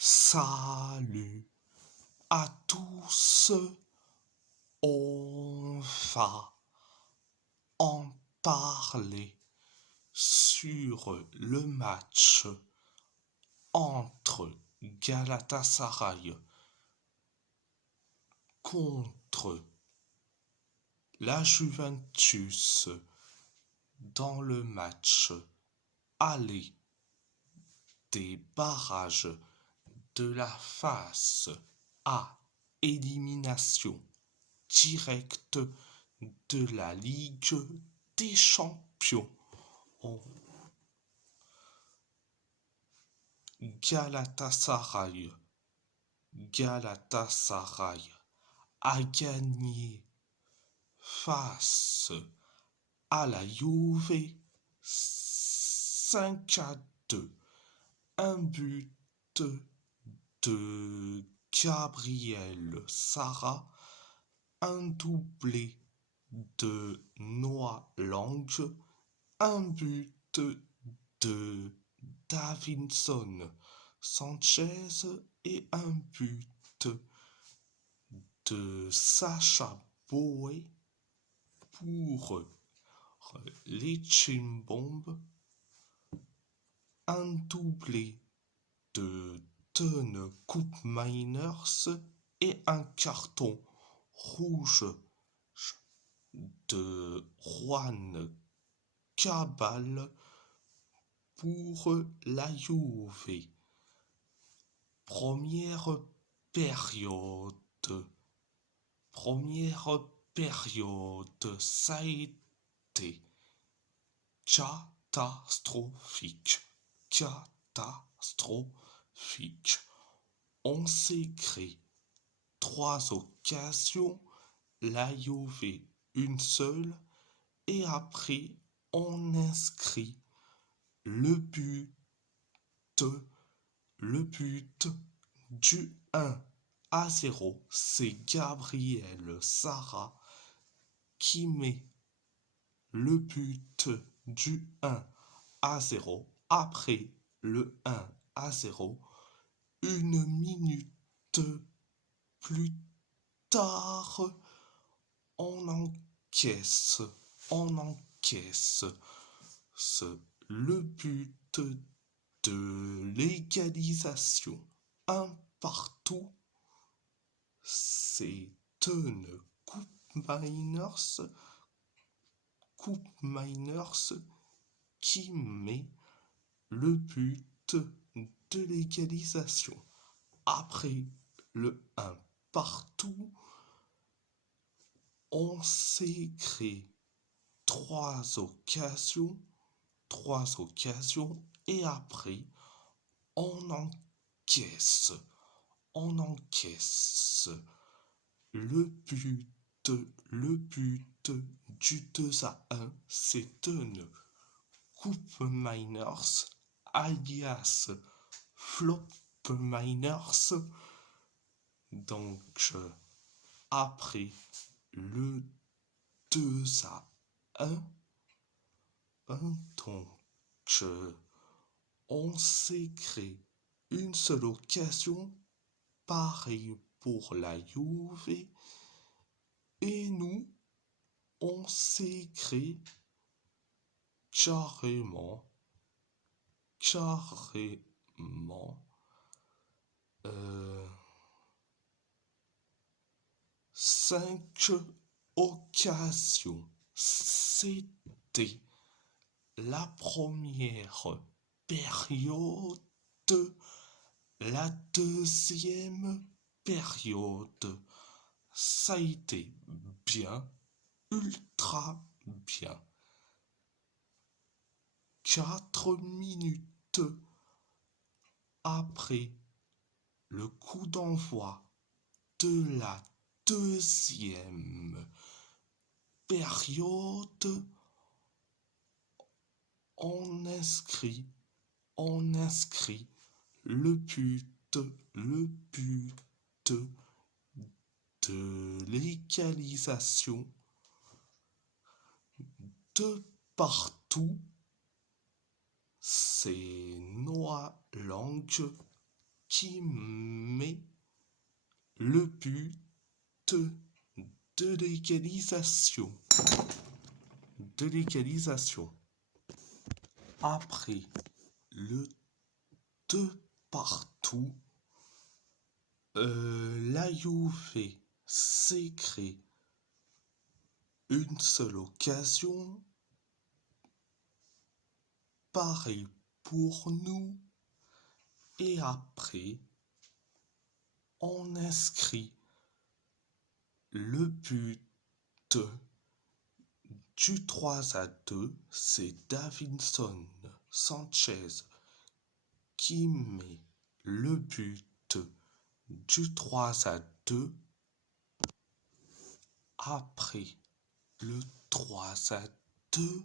Salut à tous, on va en parler sur le match entre Galatasaray contre la Juventus dans le match aller des barrages de la phase A, élimination directe de la Ligue des Champions. Galatasaray a gagné face à la Juve 5-2. Un but de Gabriel Sara, un doublé de Noah Lang, un but de Davinson Sanchez et un but de Sacha Boey pour les Chimbombes, un doublé de Teun Koopmeiners et un carton rouge de Juan Cabal pour la Juve. Première période, ça a été catastrophique. On s'est créé 3 occasions, la Juve une seule, et après on inscrit le but du 1-0. C'est Gabriel Sara qui met le but du 1-0. Après le 1-0, une minute plus tard, on encaisse le but de l'égalisation. Un partout, c'est Teun Koopmeiners qui met le but de l'égalisation. Après le 1 partout, on s'est créé 3 occasions, et après on encaisse le but du 2-1. C'est Teun Koopmeiners alias Flopmeiners. Donc après le 2-1, donc on s'est créé une seule occasion, pareil pour la Juve, et nous on s'est créé carrément 5 occasions. C'était la première période. La deuxième période, ça a été bien, ultra bien. 4 minutes après le coup d'envoi de la deuxième période, on inscrit le but de l'égalisation de partout. C'est Noah Lang qui met le but de l'égalisation. Après le 2 partout, la Juve s'est créé une seule occasion. Pareil pour nous. Et après, on inscrit le but du 3-2. C'est Davinson Sanchez qui met le but du 3-2. Après le 3-2,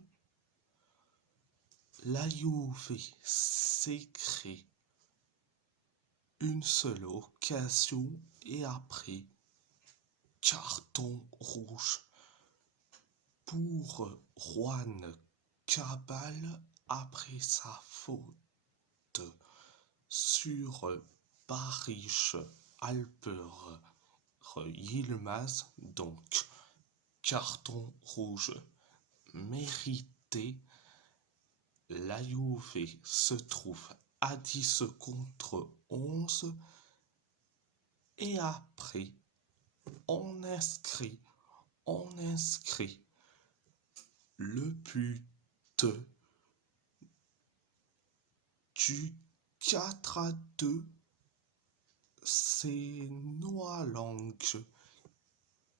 la Juve s'est créé une seule occasion et après carton rouge pour Juan Cabal après sa faute sur Barish Alper Yilmaz, donc carton rouge mérité. La Juve se trouve à 10 contre 11 et après on inscrit le but du 4-2. C'est Noah Lang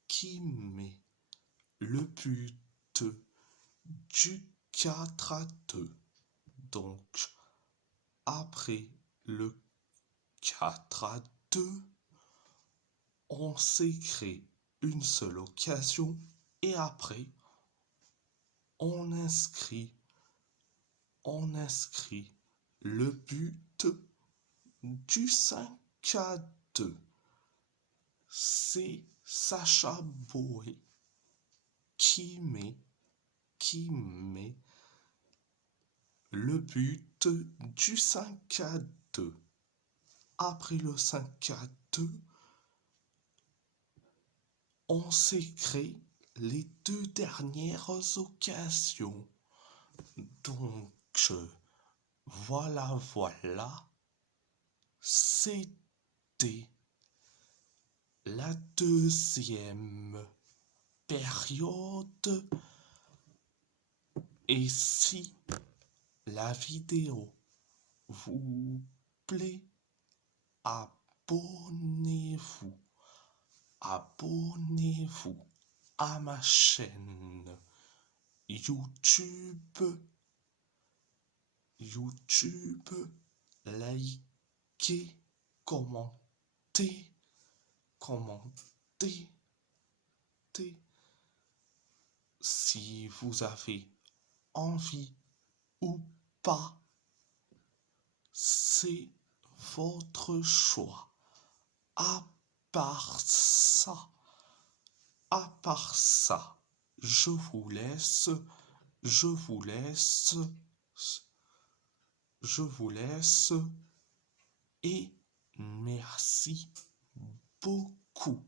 qui met le but du 4-2. Donc, après le 4-2, on s'est créé une seule occasion et après, on inscrit le but du 5-2. C'est Sacha Boey qui met le but du 5-2. Après le 5-2, on s'est créé les 2 dernières occasions. Donc, voilà, c'était la deuxième période. Et si la vidéo vous plaît, abonnez-vous à ma chaîne YouTube, likez, commentez. Si vous avez envie ou pas, c'est votre choix. À part ça, je vous laisse et merci beaucoup.